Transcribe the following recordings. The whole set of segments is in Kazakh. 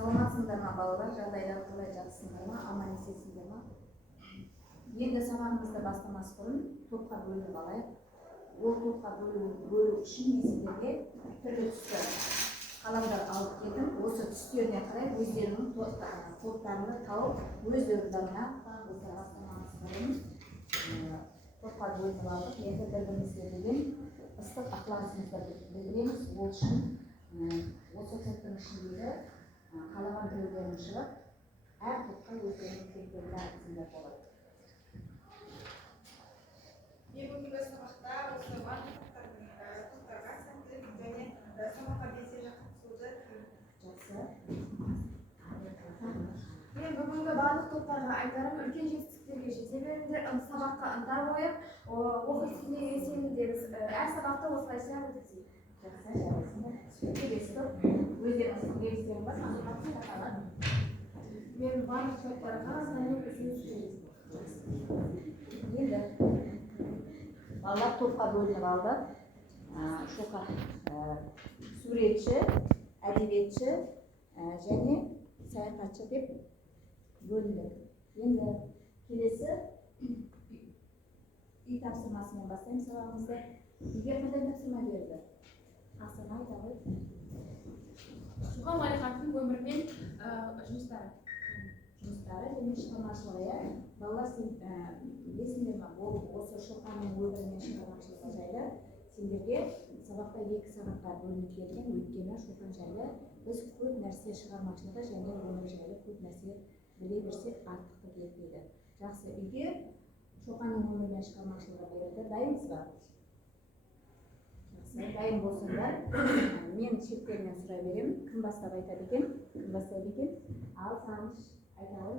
Саламатсыңдар ма балалар, жағдайлар қалай, жақсысыңдар ма, аман есенсіңдер ма? Енді сабағымызды бастамас бұрын топқа бөлініп алайық. Ол топқа бөлу үшін мен сіздерге түрлі түсті қаламдар алып келдім. Осы түстеріне қарай өздерінің топтарını тауып, өз орындарына бастамамыз бұрын топқа бөлініп алдық. Енді бір-бірімізге деген ыстық ықыласымызды білдіреміз. Ол үшін осы топтың ішіндегі қалаған біреулерін шығып, әр топқа өздерінің тілектерін айтсындар болады. Бүгінгі сабақта осы барлық топтарға сәттілік және сабаққа белсенді қатысуды Жақсы. Мен бүгінгі барлық топтарға айтарым, үлкен жетістіктерге жете беріңдер, сабаққа ынта қойып, оқып сөйлей берсеңіздер, әр сабақта осылайша өтсін. Жақсы, жарайсыңдар. Келесі топ, өздеріңіздің белгістерің бар, ақпаратында қалады. Мен барлық топтарға сәлем өтсеңіздер. Енді балалар топқа бөлініп алды. Шоқақ суретші, әдебиетші және саяхатшы деп бөлінді. Енді келесі үй тапсырмасымен бастаймыз сабағымызды. Үйге қандай тапсырма берді? Ақсана айтады. Шоқан Уәлихановтың өмірі мен жұмыстары және шығармашылығы. Балалар білесіңдер ме, осы Шоқанның өмірі мен шығармашылығы жайлы сендерге сабақта 2 сағатқа бөлініп берген. Өйткені Шоқан жайлы біз көп нәрсе шығармашылығы және өмірі жайлы көп нәрсе біле берсек артықтық етпейді. Жақсы, үйге Шоқанның өмірі мен шығармашылығы берілді. Дайынсыз ба? Дайын болсаңдар, мен шеттерінен сұрай беремін. Кім бастап айтады екен? Кім бастайды екен? Ал, Сағыныш, айта ғой.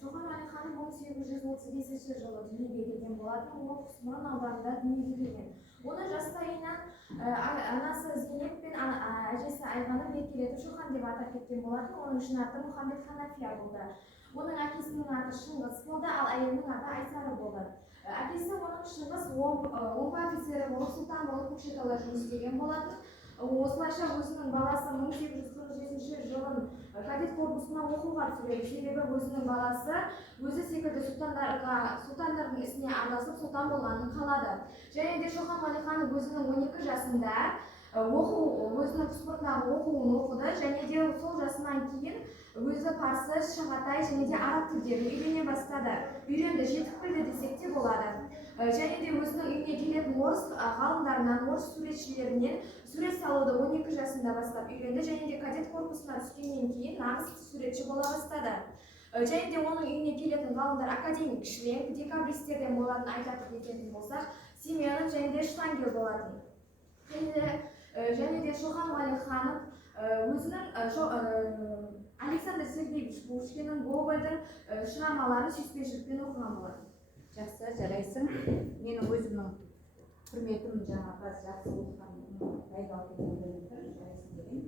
Шоқан Уәлиханов 1835 жылы дүниеге келген болатын. Ол Құсмұрын ауданында дүниеге келген. Оны жастайынан анасы Зейнеп пен әжесі Айғаны еркелетіп Шоқан деп атап кеткен болатын. Оның шын аты Мұхаммед Ханафия болды. Оның әкесінің аты Шыңғыс болды, ал әйелінің аты Айсара болды. Әкесі оның Шыңғыс омбы офицері болып сұлтан болып Көкшетауда жұмыс істеген болатын. Осылайша өзінің баласы 1847 жылын кадет корпусына оқуға түсіреді. Себебі өзінің баласы өзі секілді сұлтандардың ісіне араласып сұлтан болғанын қалады. Және де Шоқан Уәлиханов өзінің 12 жасында өзінің Құсмұрындағы оқуын оқыды. Және де сол жасынан кейін өзі парсы, шағатай және де араб тілдерін үйрене бастады. Үйренді, жетік білді десек те болады. Және де өзінің үйіне келетін орыс ғалымдарынан, орыс суретшілерінен сурет салуды 12 жасында бастап үйренді. Және де кадет корпусына түскеннен кейін нағыз суретші бола бастады. Және де оның үйіне келетін ғалымдар академик Швенк, декабристерден болатын айтатын кететін болсақ, Семенов және де Штангел болатын. Және де Шоқан Уәлиханов өзінің Александр Сергеевич Пушкиннің, Гогольдің шығармаларын сүйіспеншілікпен оқыған болатын. Жақсы, жарайсың. Менің өзімнің құрметім жаңағы жақсы оқығанымның пайдалы екендігін жарайсың деген.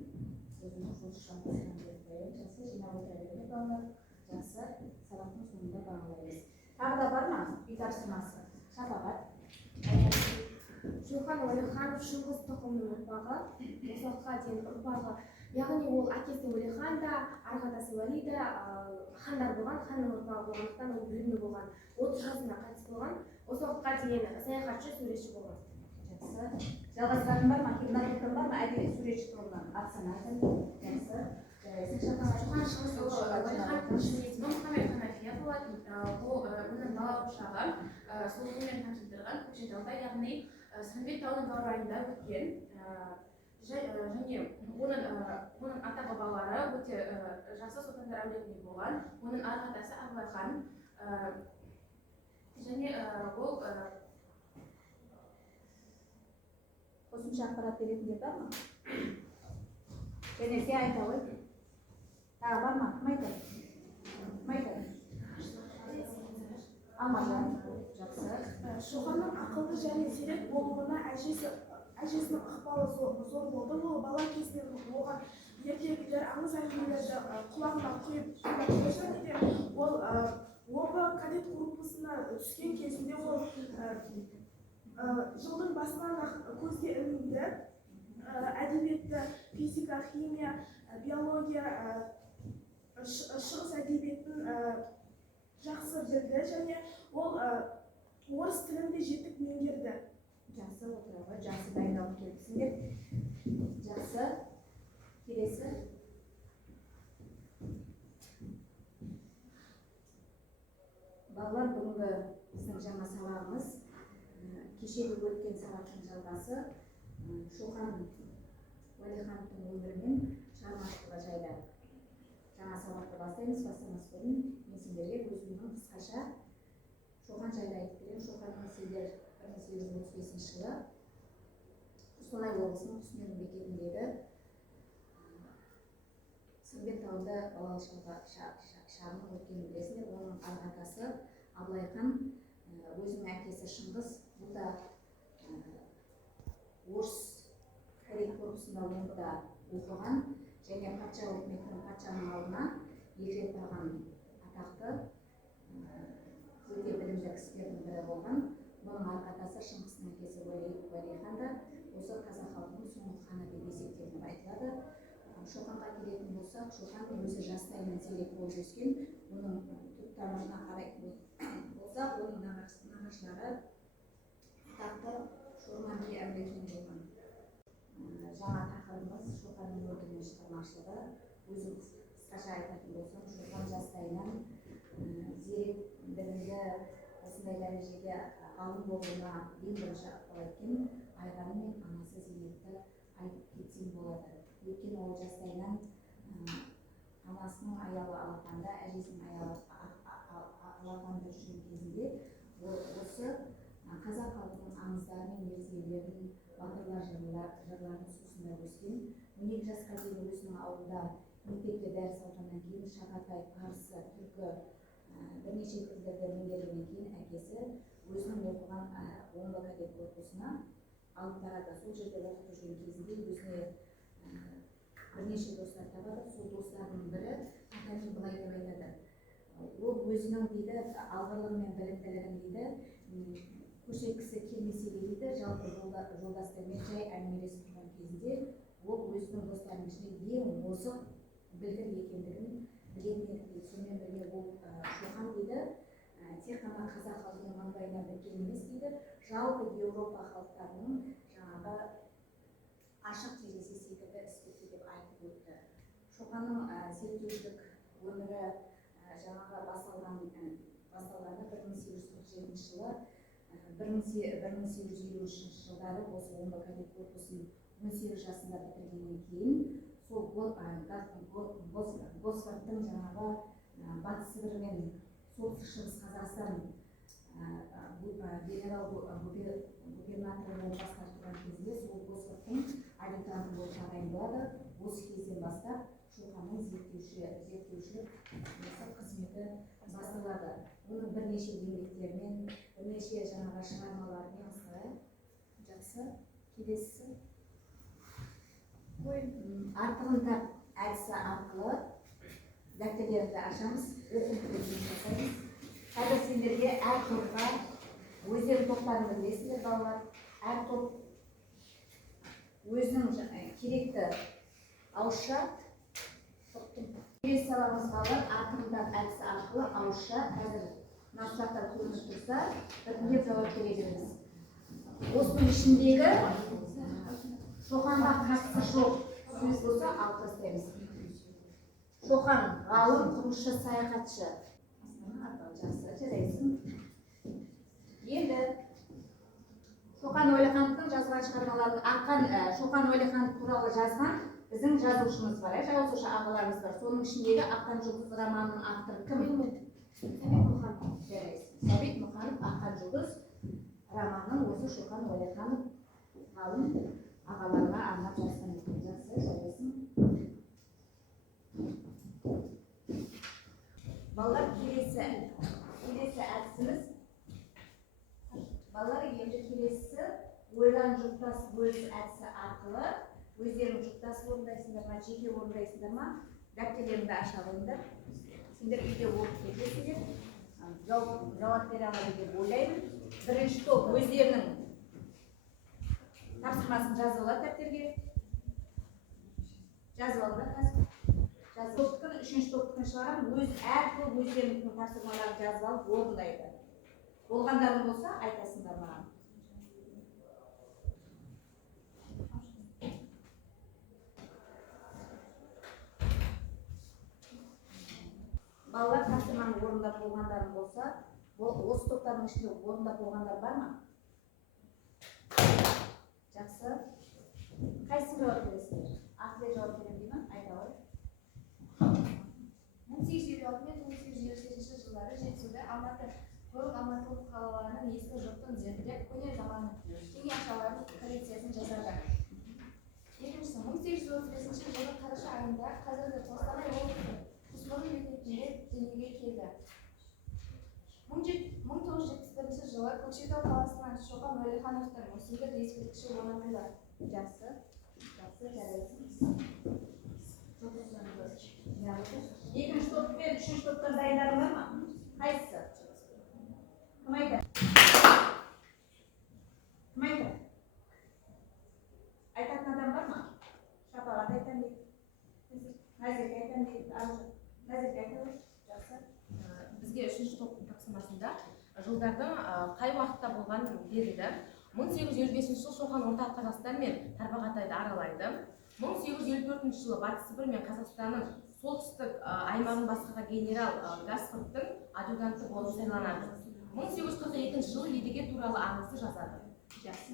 Өзімнің жұмысшыларымның беріп жақсы жинап отыра береді балалар. Жақсы, сабақтың соңында бағалаймыз. Тағы да бар ма үй тапсырмасы? Шапағат. Шоқан Уәлиханов Шыңғыс тұқымының ұрпағы, осы уақытқа дейін ұрпағы, яғни ол әкесі Уәлихан да, арғы-атасы Уәли да хандар болған, ханның ұрпағы болғандықтан ол білімді болған, 30 жасында қайтыс болған, осы уақытқа дейін саяхатшы, суретші болған. Жақсы. Жалғастыратын бар ма? Кемнарлықтан бар ма? Әдебиет суретші тобынан Ақсана айтады. Жақсы. Шоқан Шыңғыс Уәлихановтың шын есімі Мұхаммед Ханафия болатын. Ол оның балалық шағы сол жылмен тамсындырған Көкшетауда, яғни Сәмбет тауының баурайында өткен. Және оның ата-бабалары өте жақсы сұлтандар әулетінде болған. Оның арғы-атасы Абылай хан. Және ол қосымша ақпарат беретіндер бар ма? Және сен айта ғой. Тағы бар ма? Кім айтады? Кім айтады? Алмажан. Жақсы. Шоқанның ақылды және зерек болуына әжесінің ықпалы зор болды. Ол бала кезінен оған ертегілер, аңыз әңгімелерді құлағына құйып ол омбы кадет корпусына түскен кезінде ол жылдың басынан көзге ілінді. әдебиетті, физика, химия, биология, шығыс әдебиетін жақсы білді және ол орыс тілін де жетік меңгерді. Жақсы отыруға, жақсы дайындалып келіпсіңдер. Жақсы. Келесі. Балалар, бүгінгі біздің жаңа сабағымыз кешегі өткен сабақтың жалғасы Шоқан Уәлихановтың өмірі мен шығармашылығы жайлы жаңа сабақты бастаймыз. Бастамас бұрын мен сендерге өзімнің қысқаша Шоқан жайлы айтып беремін. Шоқанның сендер 1835 жылы Қостанай облысының Құсмердің бекетіндегі Сырбет тауында балалық шағының өткенін білесіңдер. Оның атасы Абылайхан, өзінің әкесі Шыңғыс, бұл да орыс корей корпусында омбыда оқыған және патша өкіметінің патшаның алдына екі рет барған атақты өте білімді кісілердің бірі болған. Бұның атасы Шыңғыстың әкесі Уәлихан да осы қазақ халқының соңғы ханы деп есептелініп айтылады. Шоқанға келетін болсақ, Шоқан өзі жастайынан зерек болып өскен. Оның түп-тамырына қарайтын болсақ, оның нағашылары атақты Шорман би әулетінен болған. Жаңа тақырыбымыз Шоқанның өмірі мен шығармашылығы. Өзім қысқаша айтатын болсам, Шоқан жастайынан зерек, білімді, осындай дәрежеге ғалым болуына ең бірінші ықпал еткен Айғаны мен анасы Зейнепті айтып кетсем болады. Өйткені ол жастайынан анасының аялы алақанда, әжесінің аялы алақанда жүрген кезінде осы қазақ халқының аңыздары мен ертегілерін, батырлар жырларын сусындап өскен. 12 жасқа дейін өзінің ауылында мектепте дәріс алғаннан кейін Шағатай, Парсы, Түркі бірнеше тілдерді меңгергеннен кейін әкесі өзінің оқыған омбы кадет корпусына алып барады. Сол жерде оқытып жүрген кезінде өзіне бірнеше достар табады. Сол достардың бірі атамен былай деп айтады. Ол өзінің дейді алғырлығы мен білімділігін дейді көрсеткісі келмесе дейді, жалпы жолдастарымен жай әңгімелесіп тұрған кезінде ол өзінің достарының ішінде ең озық білгір екендігін білетін еді. Сонымен бірге ол Шоқан дейді тек қана қазақ халқының маңдайына біткен емес дейді, жалпы Еуропа халықтарының жаңағы ашық терезесі секілді іспетті деп айтып өтті. Шоқанның зерттеушілік өмірі жаңағы басталғаны 1847 жылы, 1853 жылдары осы омбы кадет корпусын 18 жасында бітіргеннен кейін сол Босфорттың жаңағы батыс Сібір мен солтүстік шығыс Қазақстан генерал губернаторы болып басқарып тұрған кезінде сол Босфорттың адъютанты болып тағайындалады. Осы кезден бастап Шоқанның зерттеушілік қызметі басталады. Оның бірнеше еңбектерімен, бірнеше жаңағы шығармаларымен жақсы. Келесі артығын тап әдісі арқылы дәптерлерді ашамыз, оқуды жасаймыз. Қазір сендерге әр топқа өздерінің топтарын білесіңдер балалар. Әр топ өзінің керекті ауызша келесі сабағымыз балалар артығын тап әдісі арқылы ауызша. Қазір мына сұрақтар көрініп тұрса, біртіндеп жауап береміз. Осының ішіндегі Шоқанға қатысы жоқ сөз болса алып тастаймыз. Шоқан ғалым, құрылысшы, саяхатшы. Жақсы, жарайсың. Енді Шоқан Уәлихановтың жазған шығармаларын Шоқан Уәлиханов туралы жазған біздің жазушымыз бар, жазушы ағаларымыз бар. Соның ішіндегі Аққан жұлдыз романының авторы кім? Сәбит Мұқанов. Аққан жұлдыз романның өзі Шоқан Уәлиханов ғалым ағаларына арнап жазған екен. Жақсы, жарайсың. Балалар, келесі әдісіміз. Балалар, енді келесі ойлан жұптас бөліс әдісі арқылы өздерің жұптас орындайсыңдар ма, жеке орындайсыңдар ма, дәптерлеріңді аша алыңдар. Сендер үйде оқып кетесіңдер, жауап бере алады деп ойлаймын. Бірінші топ өздерінің тапсырмасын жазып алады дәптерге. жазып алыңдар қазір. Жазып топтың 3-ші топтың шығарамын. Әр топ өздерінің тапсырмаларын жазып алып орындайды. Болғандарың болса айтасыңдар маған. Балалар тапсырманы орындап болғандарың болса, осы топтардың ішінде орындап болғандар бар ма? Жақсы. Қайсысын жауап бересіңдер? Ақылы жауап беремін деймін, айта ғой. 1856 мен 1858 жылдары жетісуда Алматы, Қорық Алматылық қалаларының ескі жұртын зерттеп, көне заманның кеңесшілерінің коллекциясын жасады. Екіншісі, 1835 жылы қараша айында қазіргі Қостанай облысы Құсмұрын мектебінде дүниеге келді. 1971 жылы Көкшетау қаласынан Шоқан Уәлихановтың мүсіндік ескерткіші орнатылды. Жақсы. Жақсы, жарайсың. Екінші топ пен үшінші топтан дайындарың бар ма? Қайсысы? Кім айтады? Кім айтады? Айтатын адам бар ма? Шапағат айтам дейді. Назерке айтам дейді. Назерке айтады. Жақсы. Бізге үшінші топтың тапсырмасында жылдардың қай уақытта болғанын берілді. 1855 жылы Шоқан орталық Қазақстан мен Тарбағатайды аралайды. 1854 жылы Батыс Сібір мен Қазақстанның солтүстік аймағын басқарған генерал Гасфордтың адъютанты болып сайланады. 1842 жылы едіге туралы аңызды жазады. Жақсы.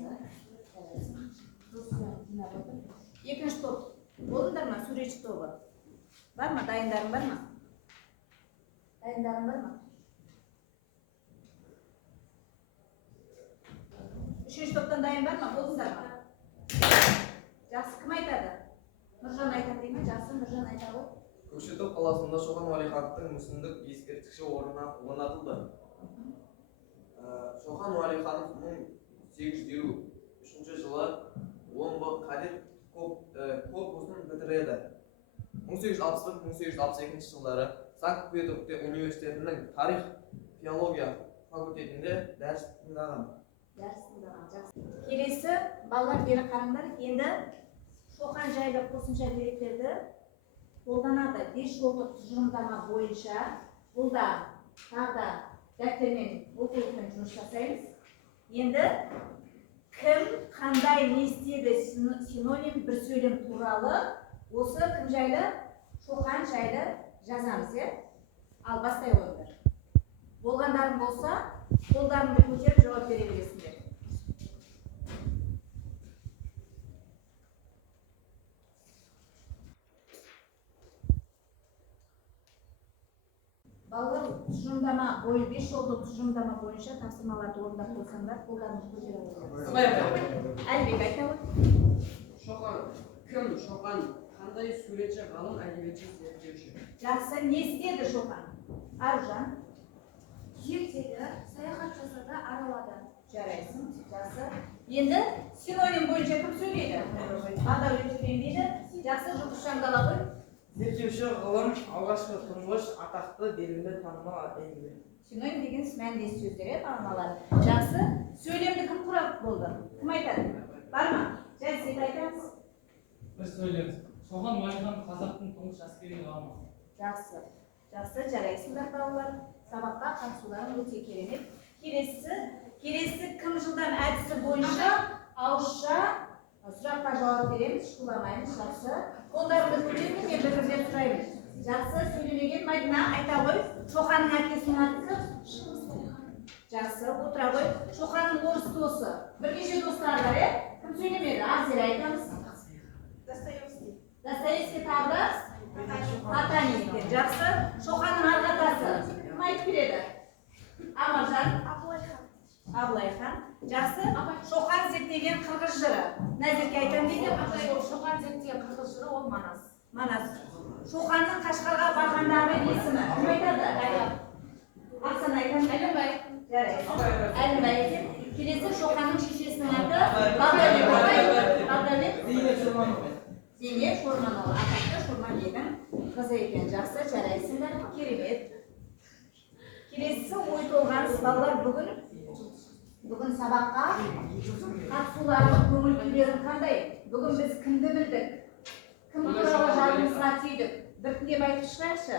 Екінші топ. Болыңдар ма? Суретші тобы. Бар ма? Дайындарың бар ма? Дайындарың бар ма? Үшінші топтан дайын бар ма? Болыңдар ма? Жақсы, кім айтады? Нұржан айтады деймін, жақсы, Нұржан айтады ғой. Көкшетау қаласында Шоқан Уәлихановтың мүсіндік ескерткіші орнатылды. Шоқан Уәлиханов 1853 жылы омбы кадет корпусын бітіреді. 1861-1862 жылдары Санкт-Петербург университетінің тарих филология факультетінде дәріс тыңдаған. Келесі балалар бері қараңдар. Енді Шоқан жайлы қосымша деректерді қолданады. 5 жолдық тұжырымдама бойынша бұл да тағы да дәптермен оқулықпен жұмыс жасаймыз. Енді кім қандай не істеді синоним бір сөйлем туралы осы кім жайлы Шоқан жайлы жазамыз, е? Ал бастай қойыңдар. Болғандарың болса, қолдарыңды көтеріп жауап бере бересіңдер. Балалар тұжырымдама бойы 5 жолдық тұжырымдама бойынша тапсырмаларды орындап болсаңдар, қолдарыңды көтере алыңдар. Әлбек айта ғой. Шоқан кім? Шоқан қандай суретші, ғалым, әдебиетші, зерттеуші? Жақсы, не істеді Шоқан? Аружан. Зерттеді, саяхат жасады, аралады. Жарайсың, жақсы. Енді синоним бойынша кім сөйлейді? Бағдәулет сөйлейді. Жақсы, Жұлдызжан дала ғой. Зерттеуші, ғылым, алғашқы тұңғыш, атақты, белгілі, танымал, әйгілі. Синоним деген мәндес сөздер, мағыналар. Жақсы, сөйлемді кім құрап болды? Кім айтады? Бар ма? Сен айтасыз. Біз сөйлеміз. Шоқан Уәлиханов қазақтың тұңғыш әскери ғалымы. Жақсы. Жақсы, жарайсыңдар балалар. Сабаққа қатысуларың өте керемет. Келесі кім жылдам әдісі бойынша ауызша сұраққа жауап береміз, шұғыламаймыз. Жақсы. Қолдарыңды көтеріңдер, мен бір-бірден сұраймын. Жақсы, сөйлемеген Мадина айта ғой. Шоқанның әкесінің аты кім? Жақсы, отыра ғой. Шоқанның орыс досы. Бірнеше достары бар, е? Кім сөйлемеді? Азер айтамыз. Достоевский тағы да? Потанин. Жақсы. Шоқанның арқатасы. Кім айтып береді? Амаржан. Абылайхан. Жақсы. Шоқан зерттеген қырғыз жыры. Назерке айтам дейді. Шоқан зерттеген қырғыз жыры ол Манас. Манас. Шоқанның Қашқарға барғандағы есімі. Кім айтады? Ақсан айтам. Әлімбай. Жарайды. Әлімбай екен. Келесі Шоқанның шешесінің аты Бағдәулет. Зейнеп Шорманова. Атақты Шорманбегім қызы екен. Жақсы, жарайсыңдар. Керемет. Келесі ой толған балалар бүгін сабаққа қатысуларының көңіл күйлерін қандай? Бүгін біз кімді білдік? Кім туралы жадыңызға түйдік? Біртіндеп айтып шығайықшы.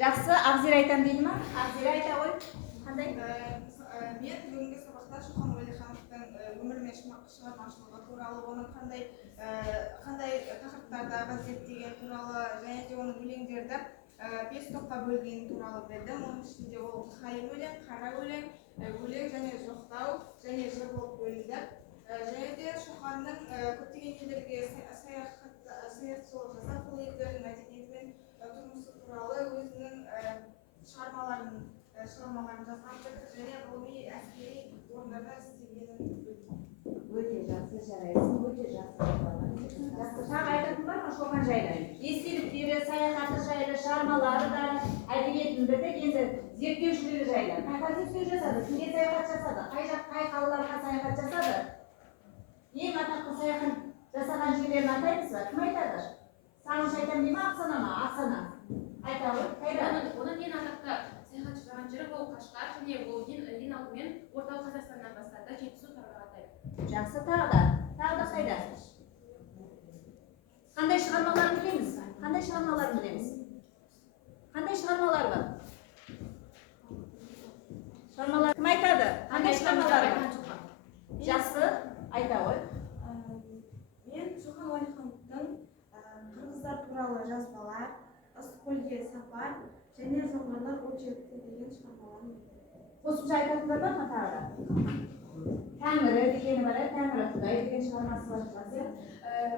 Жақсы, Ақзира айтам дейді ма? Ақзира айта ғой. Қандай? Мен бүгінгі сабақта Шоқан Уәлихановтың өмірі мен шығармашылығы туралы, оның қандай тақырыптардағы зерттеген туралы, және де оның өлеңдерді 5 топқа бөлгені туралы білдім. Оның ішінде ол қайым өлең, қара өлең, өлең және жоқтау және жыр болып бөлінді. Және де Шоқанның көптеген елдерге саяхат жасап, бұл елдердің мәдениеті мен тұрмысы туралы өзінің шығармаларын жазған және ғылыми әскери орындарда істегенін білдім. Өте жақсы, жарайсың, өте жақсы. Жақсы, тағы айтатын бар ма Шоқан жайлы? Естеліктері, саяхаты жайлы, шығармалары да, әдебиетін білдік, енді зерттеушілігі жайлы. Қай зерттеу жасады? Кімге саяхат жасады? Қай жақ, қай қалаларға саяхат жасады? Ең атақты саяхат жасаған жерлерін атаймыз ба? Кім айтады? Сағыныш айтам дей ма, Ақсана ма? Ақсана. Айта ғой, қайда? Оның ең атақты саяхат жасаған жері ол Қашқар, және ол ең алдымен орталық Қазақстаннан бастады, Жетісу, Тарбағатай. Жақсы, тағы да қайда? Қандай шығармаларын білеміз? Қандай шығармаларын білеміз? Қандай шығармалар бар? Шығармалар кім айтады? Қандай шығармалар бар? Жақсы, айта ғой. Мен Шоқан Уәлихановтың қырғыздар туралы жазбалар, Ысқөлге сапар және жоңғарлар очеркті деген шығармаларын Қосымша айтатындар бар ма тағы да? Тәңірі дегені бар, Тәңірі Құдай деген шығармасы бар.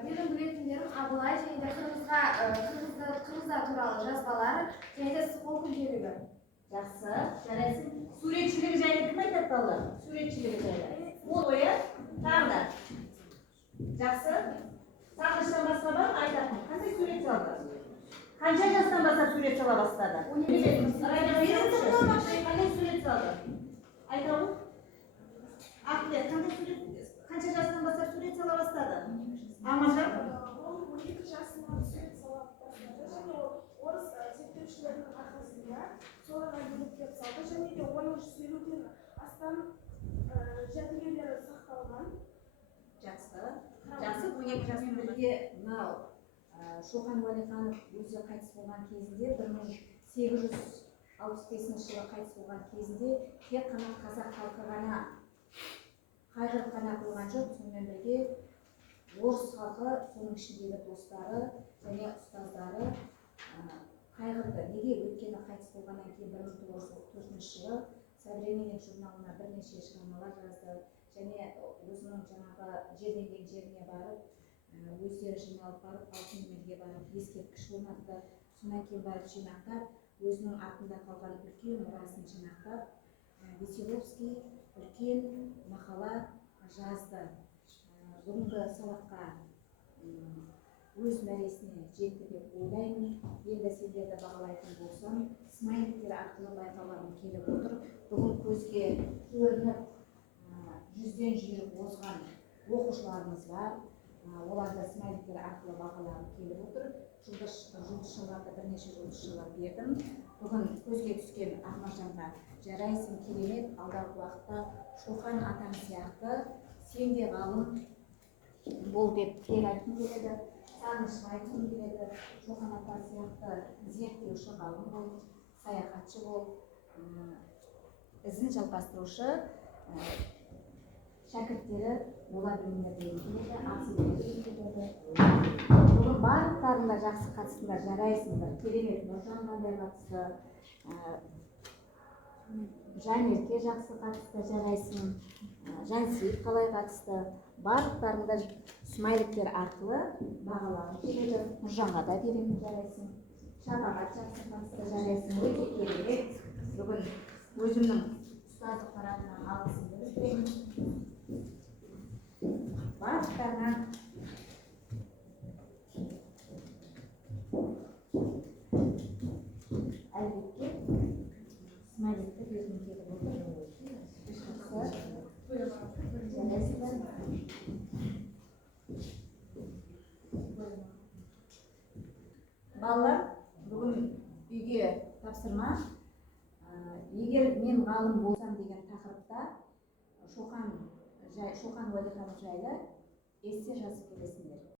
Менің білетіндерім Абылай және де қырғыздар туралы жазбалар және де Сықол күнделігі. Жақсы, жарайсың. Суретшілігі жайлы кім айтады балалар? Суретшілігі жайлы. Ол ойы тағы да. Жақсы. Сағыныштан басқа бар ма айтатын? Қандай сурет салды? Қанша жастан бастап сурет сала бастады? Қандай сурет салды? Айта ғой. Ақбер, қанша жастан бастап сурет сала бастады? Амажан? Ол 12 жасынан сурет сала бастады және орыс зерттеушілерінің арқасында соларға еліктеп салды және де оның 150-ден астам жәдігерлері сақталған. Жақсы. Жақсы, 12 жасынан бірге мынау Шоқан Уәлиханов өзі қайтыс болған кезінде 1865 жылы қайтыс болған кезінде тек қана қазақ халқы ғана қайғырып қана қойған жоқ, сонымен бірге орыс халқы, соның ішіндегі достары және ұстаздары қайғырды. Неге? Өйткені қайтыс болғаннан кейін 1934 жылы Современник журналына бірнеше шығармалар жазды және өзінің жаңағы жерленген жеріне барып, өздері жиналып барып, алтын емелге барып, ескерткіш орнатты. Сонан кейін барып жинақтап, өзінің артында қалған үлкен мұрасын жинақтап, Веселовский үлкен мақала жазды. Бүгінгі сабаққа өз мәресіне жетті деп ойлаймын. Енді сендерді бағалайтын болсам, смайликтер арқылы байқағым келіп отыр. Бүгін көзге көрініп, жүзден жүйрік озған оқушыларымыз бар. Оларды смайликтер арқылы бағалағым келіп отыр. Жұлдызшаларды бірнеше жұлдызшалар бердім. Бүгін көзге түскен Ақмаржанға жарайсың, керемет, алдағы уақытта Шоқан атаң сияқты сен де ғалым бол деп тілек айтқым келеді. Сағынышын айтқым келеді. Шоқан ата сияқты зерттеуші ғалым бол, саяхатшы бол, ізін жалғастырушы шәкірттері бола біліңдер деген келеді. Ақсүйектерге келеді. Бүгін барлықтарында жақсы қатыстыңдар, жарайсыңдар. Керемет Нұржан қандай қатысты, Жанерке жақсы қатысты, жарайсың. Жансейіт қалай қатысты. Барлықтарында смайликтер арқылы бағалағым келеді. Нұржанға да беремін, жарайсың. Шапағат жақсы қатысты, жарайсың. Өте керемет. Бүгін өзімнің ұстаздық тарапынан алғысымды білдіремін. Барлықтарына әлбетте смайликті бергім келіп отыр. Балалар, бүгін үйге тапсырма. Егер мен ғалым болсам деген тақырыпта Шоқан Уәлиханов жайлы эссе жазып келесіңдер.